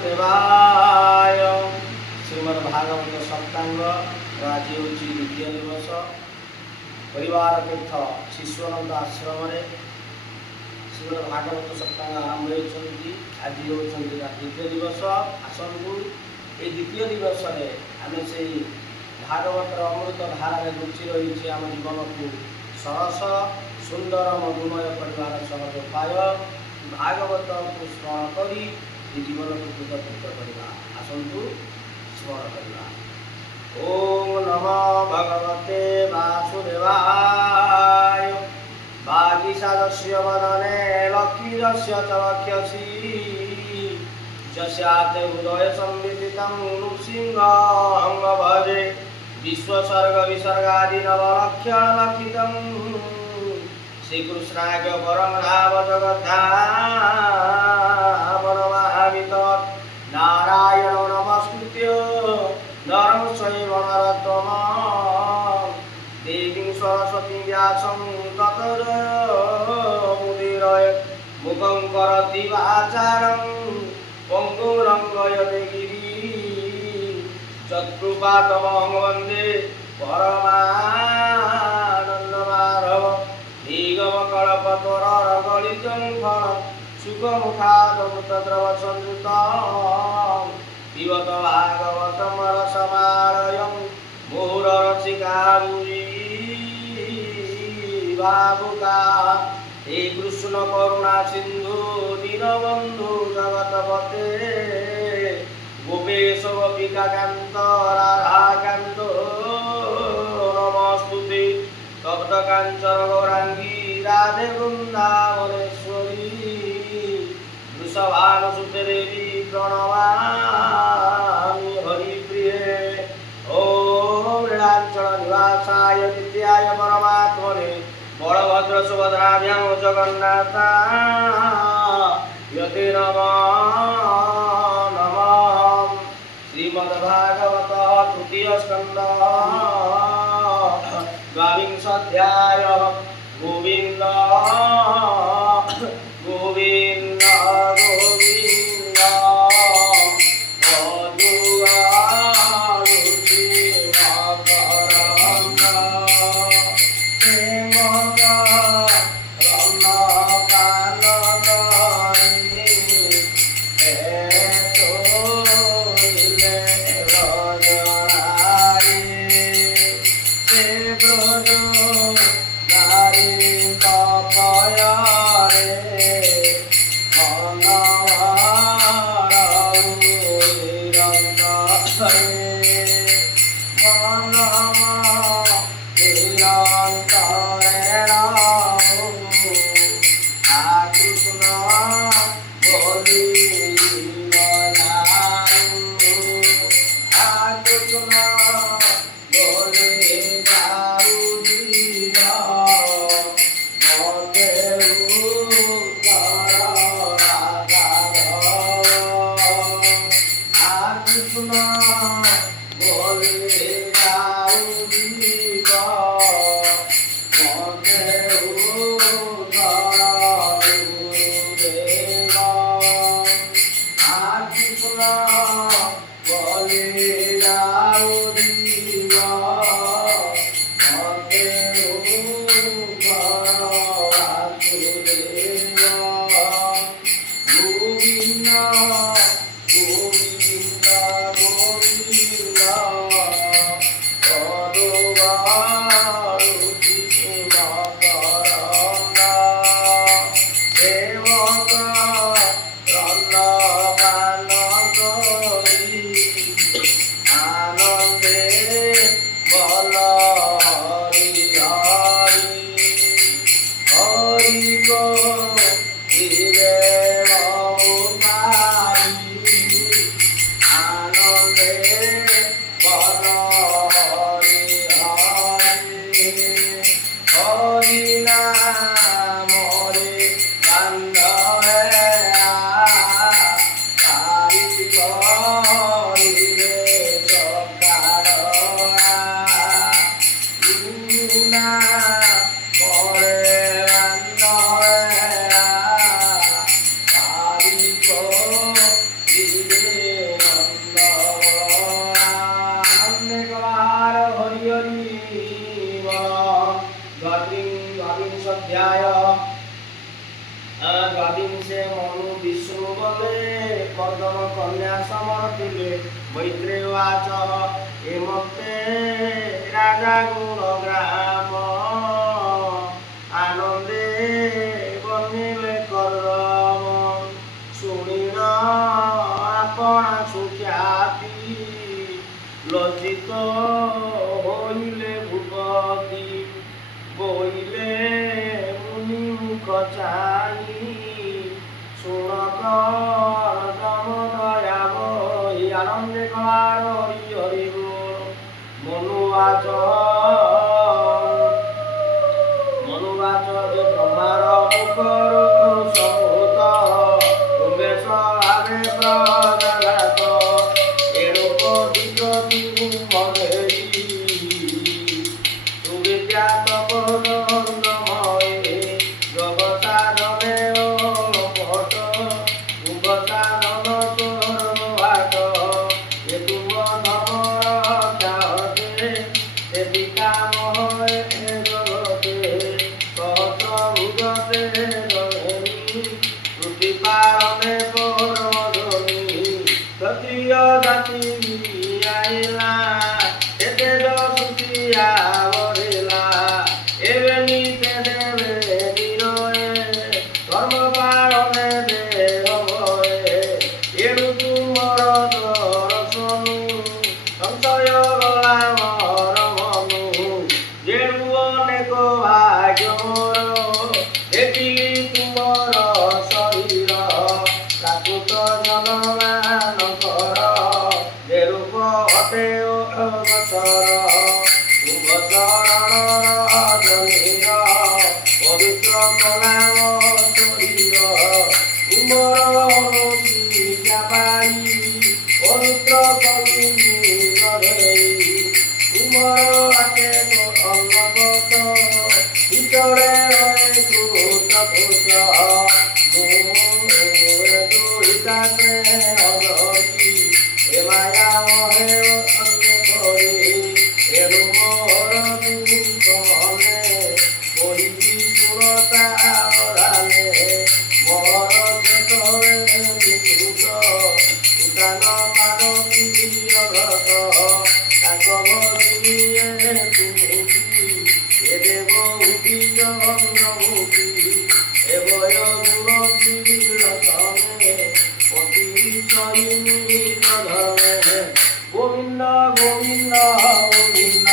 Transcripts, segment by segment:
वासुदेवाय। श्रीमद्भागवत सप्तांग आज हूँ द्वितीय दिवस। परिवार तीर्थ शिशुअनंद आश्रम श्रीमद्भागवत सप्तांग आरंभ होती। आज हूँ द्वितीय दिवस। आसतु ये द्वितीय दिवस आम से भागवतर अमृत धारा लुचि रही आम जीवन को सरस सुंदर मधुमय परिवार सहज उपाय भागवत को स्मरण कर जीवन को कृतकृत करवा। आसतु स्मरण करवा। ओम नमो भगवते वासुदेवाय। वागीशास्य वदने लक्ष्मीरस्य च वक्षसि यस्याते हृदय संविदितं नृसिंहं भजे। विश्वसर्ग विसर्गादि नवलक्षण लक्षितं श्रीकृष्णाय परम धाम जगद्धामनमामित। नारायण नमस्कृत्य नरं चैव नरोत्तमं देवीं सरस्वतीं व्यासं ततो मुदीरयेत्। मुखं करोति वाचालं पंगुं लङ्घयते गिरिं यत्कृपातमहं वन्दे परमानन्दमाधवं। निगमकल्पतरोर्गलितं फलं सुखमुखादमृतद्रवसंयुतं पिबत भागवतं रसमालयं मुहुररसिका भावुका। हे कृष्ण करुणा सिंधु दीनबंधु जगतपते गोपेश गोपिका कांत राधाकांत नमस्तुते। तप्त कांचन गौरांगी राधे वृंदावनेश्वरी वृषभानुसुते देवी प्रणमामि हरिप्रिये। ओम नीलाचल निवासाय नित्याय परमात्मने बलभद्र सुभद्राभ्यां जगन्नाथाय नमः। श्रीमद्भागवत तृतीय स्कंद द्वाविंशोऽध्याय। गोविंद गोविंद गोविंद ମନୁ ବିଷ୍ଣୁ ବଲେ କର୍ଦମ କନ୍ୟା ସମର୍ଥିଲେ ମୈତ୍ରେୟବାଚ ଏ ମତେ ରାଜା ଗୁଣ ଗ୍ରାମ ଆନନ୍ଦେ ବନିଲେ କର୍ଦମ ଶୁଣିଲ ଆପଣା ସୁଖ୍ୟାତି ଲଜ୍ଜିତ ହୋଇଲେ ଭୂପତି ବୋଇଲେ ମୁନି ମୁଖ ଚାହିଁ ଶୁଣ କର୍ଦମ ଦୟା ବହି ଆନନ୍ଦେ କଳାର ହରି ହରି ମନୁବାଚ ଯେ ବ୍ରହ୍ମାର ମୁଖରୁ ସମୂତ ଉମେଶ ଭାବେ ପ୍ରଜାତ ଏଣୁ ପବିତ୍ରତି ମଗେଇ ସୁବିଦ୍ୟା ତପୋଦଣ୍ଡମୟେ ଜଗସାଧନେ ପଟ କୁମ୍ଭସାଧନ ସ୍ୱର୍ଗଭାଟ ଏ ତୁମ ଧମର ଖ୍ୟାତେ ସେ ପିତାମହ ଜଗତେ সহস্রভুজতে রহেনি শ্রুতি পালনে পরমধনি ক্ষত্রিয় জাতি আইলা এতে শ্রুতি আবরিলা এবে নিতে দেবে নিরয়ে ধর্ম পালনে দেহ ভয়ে এড়ু তুমর দর্শনু সংশয় গলা মর মনু যেড়ু অনেক ভাগ্য ତୁମର ଶରୀର ପ୍ରାକୃତ ଜନମାନଙ୍କର ଯେ ରୂପ ଅଟେ ଅବସର ତୁମ ଚରଣର ଜମୀର ପବିତ୍ର କଲାମ ଶରୀର ତୁମର ଅନୁଶିକ୍ଷା ପାଇ ପବିତ୍ର କଲି ତୁମର ଆକେ ଅନ୍ନଗତ ଭିତରେ গোবিন্দ গোবিন্দ গোবিন্দ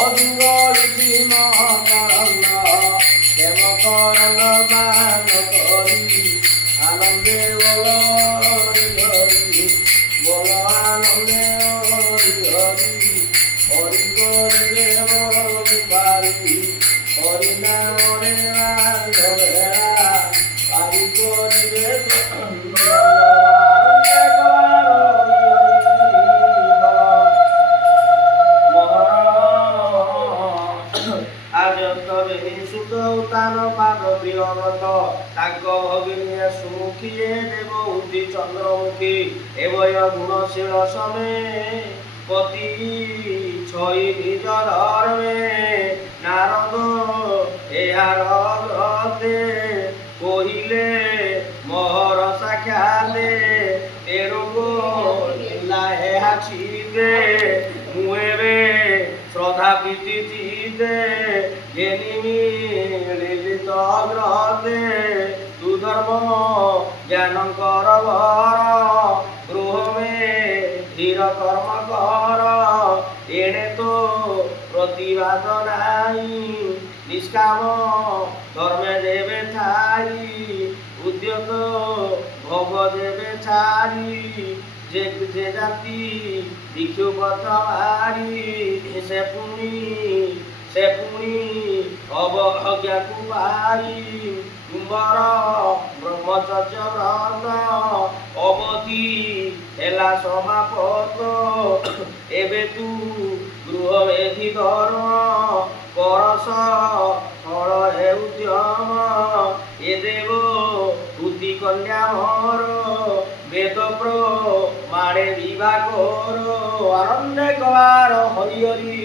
অদূর মকরন্দ দেব করন্দ বান করি আনন্দে বল হরি হরি বল আনন্দে হরি হরি হরি করিলে পারি হরি নামে পারি করিলে উত্তান পাদ প্রিয়গত তাজ্ঞ ভগিনী সুমুখী দেব উদ্ধি চন্দ্রমুখী এবয় গুণশীল সমে পতি ছই নিজ ধর্মে নারদ এহার গ্রহে কহিলে মহর সাক্ষাতে তেরু লাহে মুহেবে শ্রদ্ধা প্রীতি চিতে জেনিমি লিলিত গ্রহে তু ধর্ম জ্ঞান কর বর গৃহমে ধীর কর্ম কর এড়ে তো প্রতিবাদ নাই নিষ্কাম ধর্মে দেবে ছাই উদ্যত ভোগ দেবে ছাড়ি যে জাতি ভিক্ষুপথ ভারি সে পুনি অবজ্ঞাকু পারি তুম্বর ব্রহ্মচর্য ব্রত অবধি হেলা সমাপত এবে তু গৃহমেধি ধর্ম করস ফল হে উদ্যম এ দেব বুদ্ধি কন্যা মর বেদ প্রমাণে বিবাহ কর আনন্দে কর হরি হরি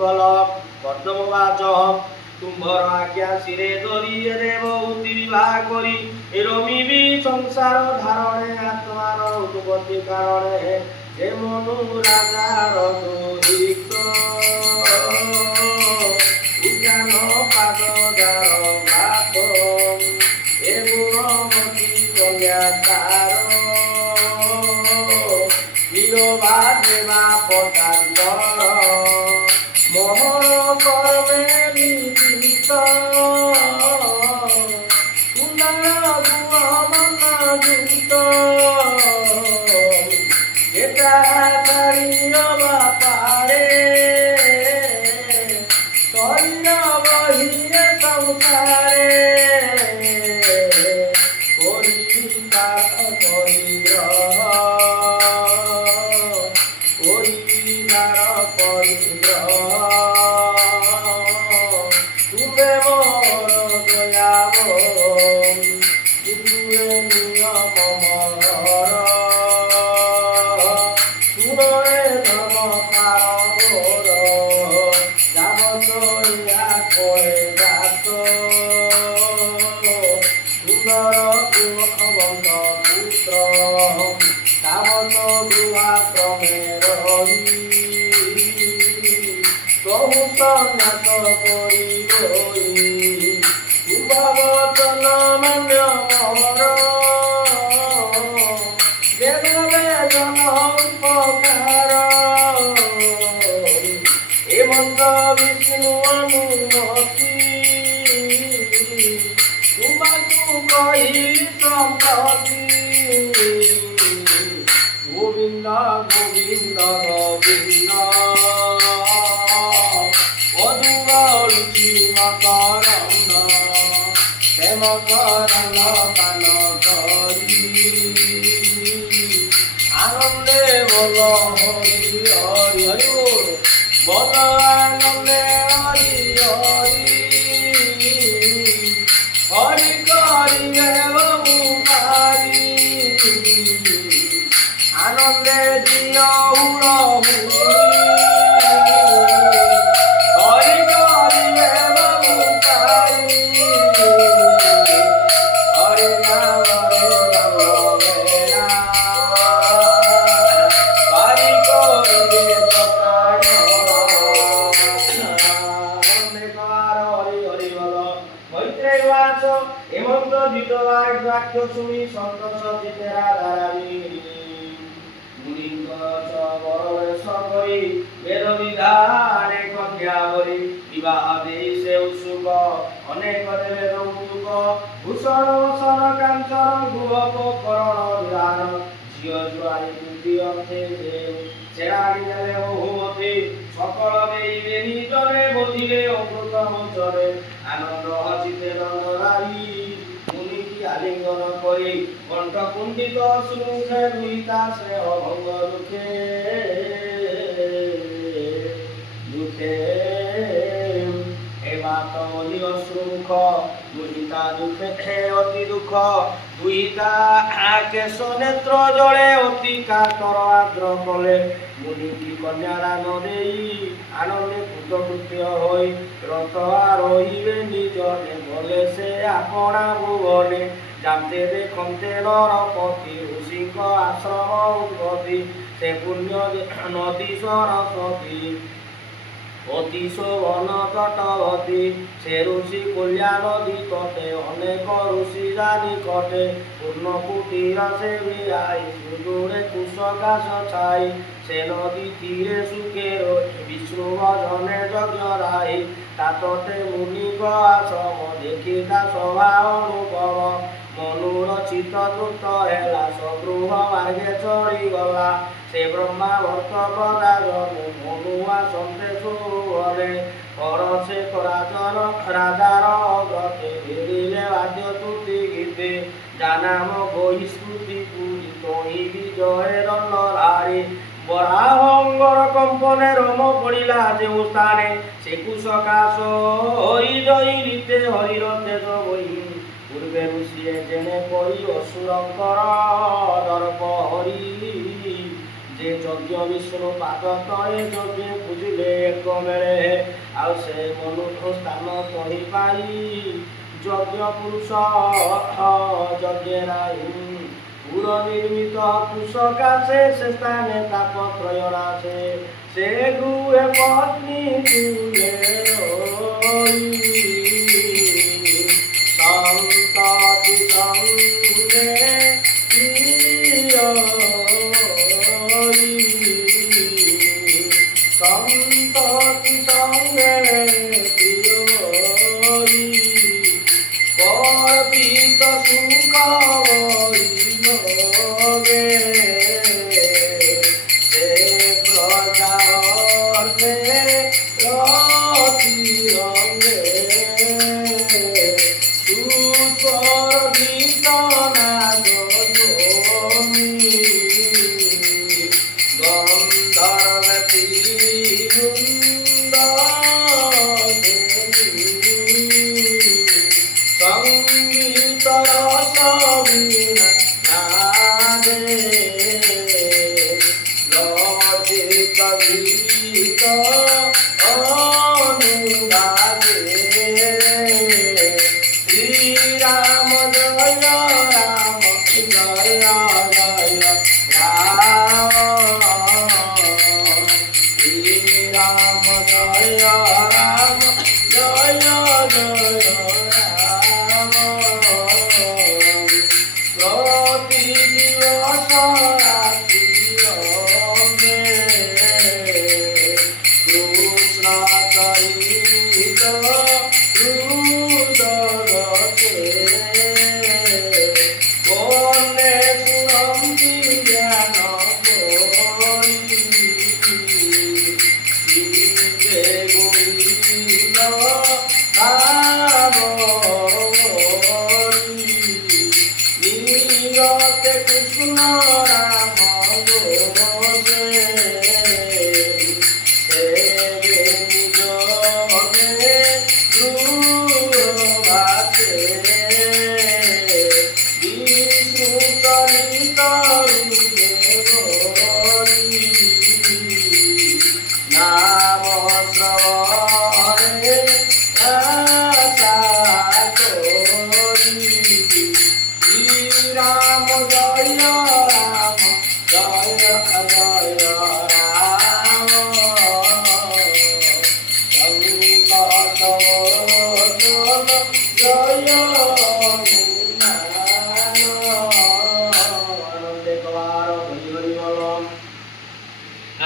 বল কর্দমবাচ ତୁମ୍ଭର ଆଜ୍ଞା ଶିରେ ଧରି ରେବତୀ ବିବାହ କରି ରମିବି ସଂସାର ଧାରଣେ ଆତ୍ମାର ଉତ୍ପତ୍ତି କାରଣେ ଯେ ମନୁ ରାଜାର ଦୁରିତ ଉଦ୍ୟାନ ପାଦ ଯାର ଭାତ ଏ ଗୁଣମତୀ କନ୍ୟା ତାର ବା ଦେବା ପଟାନ୍ତର মোহর করবে বিদিত উদয় গুণমন যুক্ত এটা করিয় বাপারে করিয় বহিয়ে সংসারে বিষ্ণু অনুমতি তোমাকে কহিলি সম্পতি গোবিন্দ গোবিন্দ গোবিন্দ অধুরুচি মকরন্দ প্রেম করণ কান করি আনন্দে বল হরি হরি হরি বল আনন্দে হরি হরি হরি করি আনন্দে দিয় হুড় হরি করি হরে রাম হরি করি হেমন্ত দ্বিতবার বাক্য শুনি সন্তোষ চিতেরা ধারাবি মুনিঙ্গ বরবেশ করি বেদ বিধানে কন্যা বলি বিবাহ দেই সে উৎসুক অনেক দেবে যৌতুক ভূষণ বসন কাঞ্চন ভুবক কରଣ বিধান ঝিଅ জুଆରୀ ବୁଦ୍ଧି ଅର୍ଥେ ଛେଡ଼ାଡ଼ି ଦେଲେ ବହୁମତି ସକଳ ଦେଇବେ ନିଜରେ ବୋଧିଲେ ଅମୃତ ମଞ୍ଚରେ ଆନନ୍ଦ ହସିତେ ନନ୍ଦରାଇ ମୁନିକି ଆଲିଙ୍ଗନ କରି କଣ୍ଠ କୁଣ୍ଡିତ ଶୃଙ୍ଖେ ଦୁହିତା ସ୍ନେହ ଭଙ୍ଗ ଦୁଃଖେ ଦୁଃଖେ বাত বলি অশ্রুমুখ দুহিতা দুঃখে খে অতি দুঃখ দুহিতা কেশ নেত্র জলে অতি কাতর আদ্র কলে মুনিকি কন্যারা নদেই আনন্দে কৃতকৃত্য হই রত রহিবে নিজনে বলে সে আপনা ভুবনে জানতে দেখন্তে নরপতি ঋষিঙ্ক আশ্রম উৎপত্তি সে পুণ্য নদী সরস্বতী অতি শোভন তটবতী সে ঋষি কল্যাণ নদী তটে অনেক ঋষি জানি কটে পূর্ণ কুটির সে বিরাই সুদূরে কুশকাশ ছাই সে নদী তীরে সুখে বিষ্ণু ভজনে যজ্ঞ রাই তাতটে মুনিক আশ্রম দেখিতা সভা অনুভব মনুর চিত্ত দ্রুত হেলা সগৃহ মার্গে চড়িগলা সে ব্রহ্মা ভক্ত প্রদাজনে মনুয়া সন্দেশ হলে পরশে রাজন রাজার অগ্রতে বেদিলে বাদ্য তুতি গীতে জানাম বহিষ্কৃতি পুরী তহি বিজয়ের নরারে বরাহঙ্গর কম্পনে রম পড়িলা যেউ স্থানে সে কুশকাশ হরি জয়ী রীতে হরির তেজ বহি পূর্বে ঋষিয়ে জেনে পড়ি অসুরঙ্কর দর্প হরি যে যজ্ঞ ଯଜ୍ଞ ବିଷ୍ଣୁ ପାଦ ତଳେ ଯଜ୍ଞ ପୂଜିଲେ ଏକ ବେଳେ ଆଉ ସେ ମନୁଷ୍ୟ ସ୍ଥାନ ତହି ପାଇ ଯଜ୍ଞ ପୁରୁଷ ଯଜ୍ଞରାଇ পুর নির্মিত কুশকাশে সে স্থানে তাপত্রয় রাশে সে গুহে পত্নী তুলে সন্ততি সঙ্গে সন্ততি সঙ্গে কর্পিত সুখ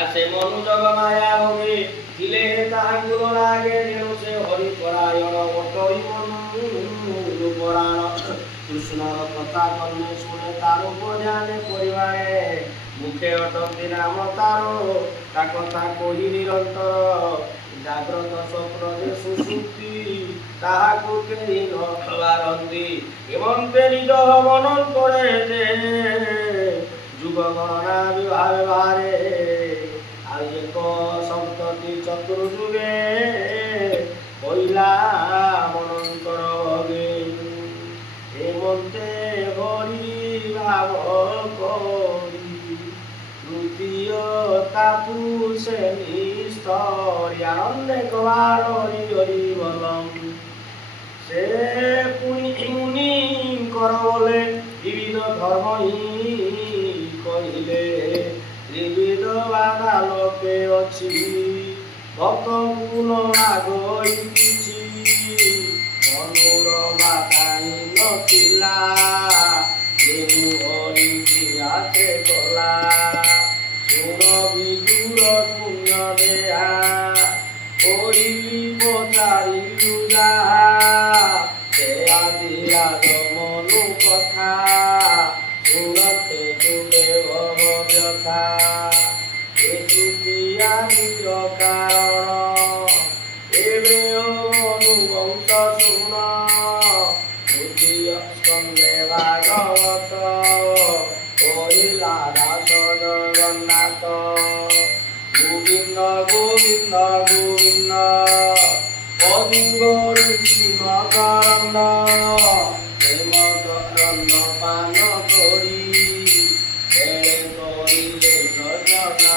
से मनु जग माया होगे दिले तांगुल लागे जेनु से हरि परायण ओटई मनु पुराण कृष्ण कथा कन्ने सुने तारो बजाने परिवारे मुखे अटंती नाम तारो ता कथा कहि निरंतर जाग्रत स्वप्न जे सुसुप्ति ताहाकु केहि न वारंती एवंते निज मनन करे जे जुग गणना विभाग बारे एक सप्तति चतुर्जुगे पहिला मनंतर भगे हेमंते हरि भाव करी तृतीय तापु से निस्तरी आनंदे कवार हरि हरि बलम से मुनि कर बोले विविध धर्म ही कहिले त्रिविध बाधा लोके अच्छी भक्त गुण आगई मनुर बाधाई नथिला जेनु हरि क्रियाते कला सुर विदुर पुण्य देहा कोई पचारिलु जाहा से आदिराज मनु कथा सुरते तुले भव व्यथा एसुकिया निज कारण एवे अनुबंश सुन तृतीय स्कंदे भागवत कहिला दास जगन्नाथ गोविंद गोविंद गोविंद पदुंग ऋषिमकरंद हेमकरंद पान करी हे करिले रचना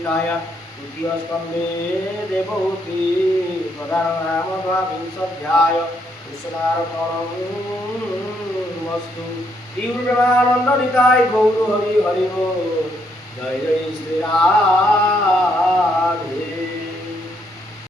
संहिताय तृतीय स्कंदे देवहूति प्रधान नाम द्वाविंशोऽध्याय कृष्णार्पणमस्तु। तीव्र प्रेमानंद निताय गौर हरि हरि बोल।